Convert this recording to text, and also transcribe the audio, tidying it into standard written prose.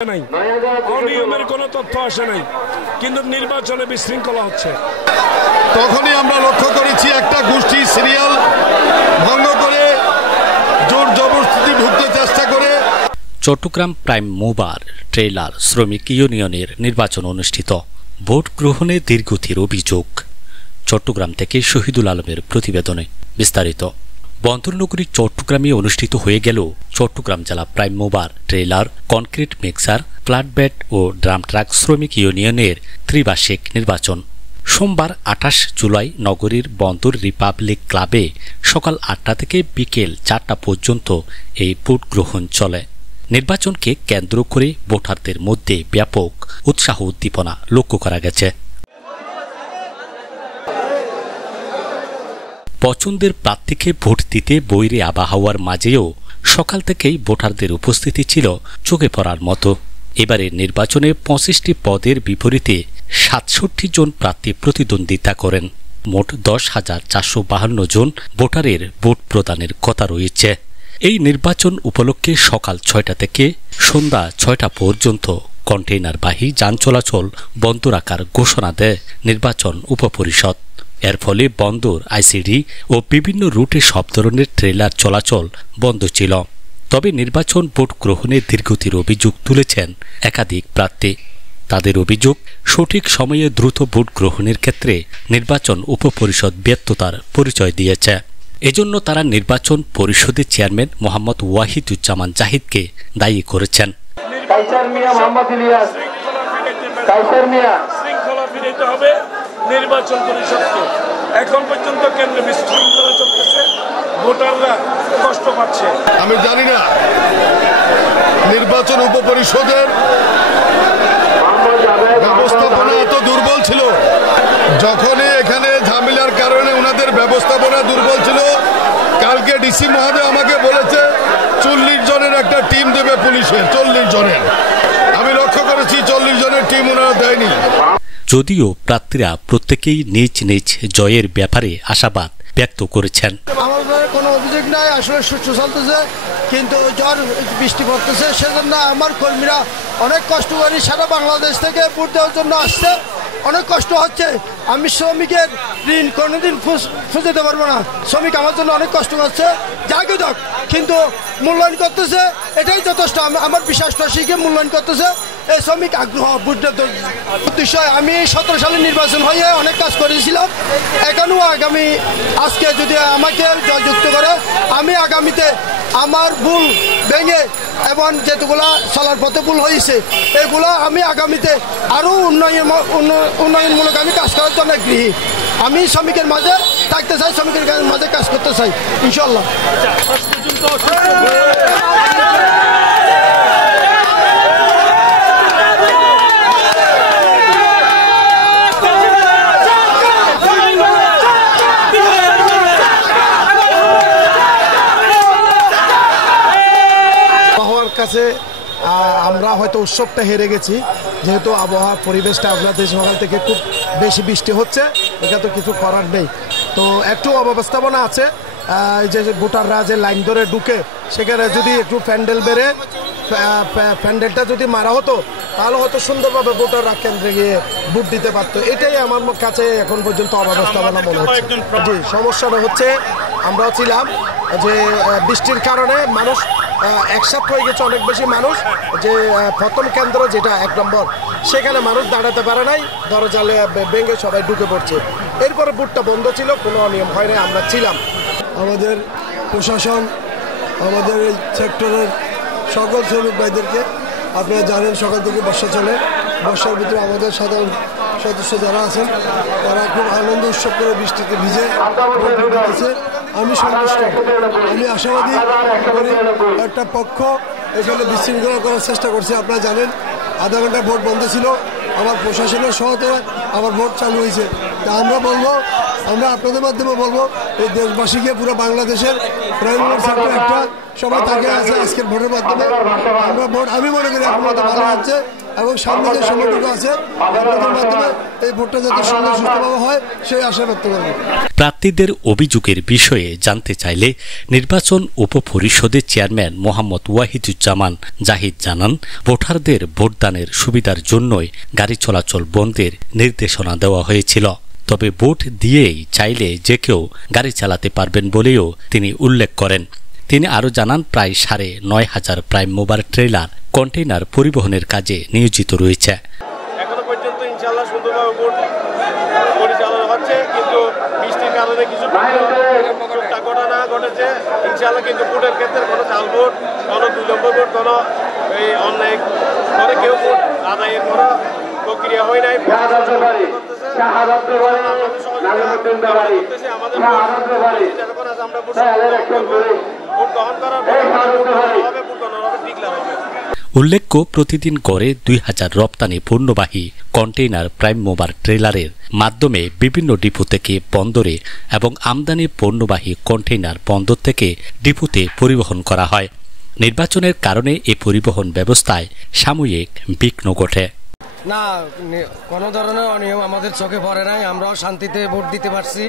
নাই, অনিয়মের কোনো তথ্য আসে নাই, কিন্তু নির্বাচনে বিশৃঙ্খলা হচ্ছে। তখনই আমরা লক্ষ্য করেছি একটা গোষ্ঠী সিরিয়াল ভঙ্গ করে জোর জবরদস্তি ঢুকতে চেষ্টা করে। চট্টগ্রাম প্রাইম মুভার ট্রেলার শ্রমিক ইউনিয়নের নির্বাচন অনুষ্ঠিত। ভোট গ্রহণে ধীরগতির অভিযোগ। চট্টগ্রাম থেকে শহীদুল আলমের প্রতিবেদনে বিস্তারিত। বন্দরনগরী চট্টগ্রামে অনুষ্ঠিত হয়ে গেল চট্টগ্রাম জেলা prime mover trailer, concrete mixer, flatbed ও ড্রাম ট্রাক শ্রমিক ইউনিয়নের ত্রিবার্ষিক নির্বাচন সোমবার ২৮ জুলাই নগরীর বন্দর রিপাবলিক ক্লাবে সকাল ৮টা থেকে বিকেল ৪টা পর্যন্ত এই ভোট গ্রহণ চলে। নির্বাচনকে কেন্দ্র করে ভোটারদের মধ্যে ব্যাপক উৎসাহ উদ্দীপনা লক্ষ্য করা গেছে। পছন্দের প্রার্থীকে ভোট দিতে বৈরী আবহাওয়ার মাঝেও সকাল থেকেই ভোটারদের উপস্থিতি ছিল চোখে পড়ার মতো। এবারের নির্বাচনে ২৫টি পদের বিপরীতে ৬৭ জন প্রার্থী প্রতিদ্বন্দ্বিতা করেন। মোট ১০,৪৫২ জন ভোটারের ভোট প্রদানের কথা রয়েছে। এই নির্বাচন উপলক্ষে সকাল ৬টা থেকে সন্ধ্যা ৬টা পর্যন্ত কন্টেইনারবাহী যান চলাচল বন্ধ রাখার ঘোষণা দেয় নির্বাচন উপপরিষদ। এর ফলে বন্দর, আইসিডি ও বিভিন্ন রুটে সব ধরনের ট্রেলার চলাচল বন্ধ ছিল। তবে নির্বাচন ভোট গ্রহণে ধীরগতির অভিযোগ তুলেছেন একাধিক প্রার্থী। তাদের অভিযোগ, সঠিক সময়ে দ্রুত ভোট গ্রহণের ক্ষেত্রে নির্বাচন উপপরিষদ ব্যর্থতার পরিচয় দিয়েছে। এজন্য তারা নির্বাচন পরিষদের চেয়ারম্যান মোহাম্মদ ওয়াহিদুজ্জামান জাহিদকে দায়ী করেছেন। নির্বাচন পরিষদকে এখন পর্যন্ত কেন্দ্রে বিশৃঙ্খলা চলতেছে, ভোটাররা কষ্ট পাচ্ছে। আমি জানি না নির্বাচন উপপরিষদের ব্যবস্থাপনা এত দুর্বল ছিল। যখনই এখানে ঝামেলার কারণে ওনাদের ব্যবস্থাপনা দুর্বল ছিল, কালকে ডিসি মহোদয় আমাকে বলেছে ৪০ জনের একটা টিম দেবে পুলিশের। ৪০ জনের আমি লক্ষ্য করেছি, ৪০ জনের টিম ওনারা দেয়নি। যদিও প্রার্থীরা প্রত্যেকেই নিজ নিজ জয়ের ব্যাপারে আশাবাদ ব্যক্ত করেছেন। আমাদের কোনো অভিযোগ নাই, আসলে সুস্থ চলতেছে, কিন্তু ঝড় বৃষ্টি পড়তেছে, সেজন্য আমার কর্মীরা অনেক কষ্ট করি। সারা বাংলাদেশ থেকে ভোট দেওয়ার জন্য আসছে, অনেক কষ্ট হচ্ছে। আমি শ্রমিকের ঋণ কোনোদিন ফুঁজতে পারবো না। শ্রমিক আমার জন্য অনেক কষ্ট করছে, যাকে যাক, কিন্তু মূল্যায়ন করতেছে, এটাই যথেষ্ট। আমার বিশ্বাসটাকে মূল্যায়ন করতেছে। এই শ্রমিক আগ্রহ ভোট উদ্দেশ্য। আমি ১৭ সালে নির্বাচন হয়ে অনেক কাজ করেছিলাম, এখনও আগামী আজকে যদি আমাকে জয়যুক্ত করে, আমি আগামীতে আমার ভুল ভেঙে এবং যেগুলা চলার পথে ভুল হয়েছে এগুলো আমি আগামীতে আরও উন্নয়নমূলক আমি কাজ করার জন্য আগ্রহী। আমি শ্রমিকের মাঝে থাকতে চাই, শ্রমিকের মাঝে কাজ করতে চাই, ইনশাল্লাহ। কাছে আমরা হয়তো উৎসবটা হেরে গেছি, যেহেতু আবহাওয়ার পরিবেশটা আপনাদের সকাল থেকে খুব বেশি বৃষ্টি হচ্ছে, এটা তো কিছু করার নেই। তো একটু অব্যবস্থাপনা আছে, যে ভোটাররা যে লাইন ধরে ঢুকে, সেখানে যদি একটু প্যান্ডেল বেড়ে প্যান্ডেলটা যদি মারা হতো, তাহলে হয়তো সুন্দরভাবে ভোটাররা কেন্দ্রে গিয়ে ভোট দিতে পারতো। এটাই আমার কাছে এখন পর্যন্ত অব্যবস্থাপনা মনে হচ্ছে। জি, সমস্যাটা হচ্ছে আমরাও ছিলাম যে বৃষ্টির কারণে মানুষ একসাথে হয়ে গেছে, অনেক বেশি মানুষ। যে প্রথম কেন্দ্র যেটা ১ নম্বর, সেখানে মানুষ দাঁড়াতে পারে নাই, দরজা ভেঙে সবাই ঢুকে পড়ছে। এরপরে ভোটটা বন্ধ ছিল, কোনো অনিয়ম হয় নাই, আমরা ছিলাম। আমাদের প্রশাসন, আমাদের এই সেক্টরের সকল শ্রমিক ভাইদেরকে, আপনারা জানেন সকাল থেকে বর্ষা চলে, বর্ষার ভিতরে আমাদের সাধারণ সদস্য যারা আছেন তারা খুব আনন্দ উৎসব করে বৃষ্টিতে ভিজে ভোট দিতেছে। আমি সন্তুষ্ট, আমি আশাবাদী করি। একটা পক্ষ এখানে বিশৃঙ্খলা করার চেষ্টা করছে। আপনারা জানেন আধা ঘন্টা ভোট বন্ধ ছিল, আমার প্রশাসনের সহায়তায় আবার ভোট চালু হয়েছে। তা আমরা বলবো, আমরা আপনাদের মাধ্যমে বলবো, এই দেশবাসীকে, পুরো বাংলাদেশের প্রাইম সেক্টর একটা সবাই তাকে আছে আজকের ভোটের মাধ্যমে। আমরা ভোট, আমি মনে করি এখন মতো ভালো হচ্ছে। এবং সামনে যে সময়টুকু আছে আপনাদের মাধ্যমে এই ভোটটা যাতে সুন্দর সুস্থভাবে হয় সেই আশা ব্যক্ত করব। প্রার্থীদের অভিযোগের বিষয়ে জানতে চাইলে নির্বাচন উপপরিষদের চেয়ারম্যান মোহাম্মদ ওয়াহিদুজ্জামান জাহিদ জানান, ভোটারদের ভোটদানের সুবিধার জন্যই গাড়ি চলাচল বন্ধের নির্দেশনা দেওয়া হয়েছিল। তবে ভোট দিয়েই চাইলে যে কেউ গাড়ি চালাতে পারবেন বলেও তিনি উল্লেখ করেন। তিনি আরও জানান, প্রায় 9,500 প্রাইম মুভার ট্রেলার কন্টেইনার পরিবহনের কাজে নিয়োজিত রয়েছে। এখনো পর্যন্ত ইনশাআল্লাহ সুন্দরভাবে ভোট পরিচালনা হচ্ছে, কিন্তু বৃষ্টির কারণে কিছু টুকটাক ঘটনা ঘটেছে। ইনশাআল্লাহ কিন্তু ভোটের ক্ষেত্রে কোনো জাল ভোট, কোনো 2 নম্বর ভোট, কোনো এই অন্যায় করে কেউ ভোট আদায়ের কোনো প্রক্রিয়া হয় নাই। উল্লেখ্য, প্রতিদিন গড়ে 2,000 রপ্তানি পণ্যবাহী কন্টেইনার প্রাইম মুভার ট্রেলারের মাধ্যমে বিভিন্ন ডিপো থেকে বন্দরে এবং আমদানি পণ্যবাহী কন্টেইনার বন্দর থেকে ডিপোতে পরিবহন করা হয়। নির্বাচনের কারণে এই পরিবহন ব্যবস্থায় সাময়িক বিঘ্ন ঘটে। না, কোনো ধরনের অনিয়ম আমাদের চোখে পড়ে নাই, আমরাও শান্তিতে ভোট দিতে পারছি।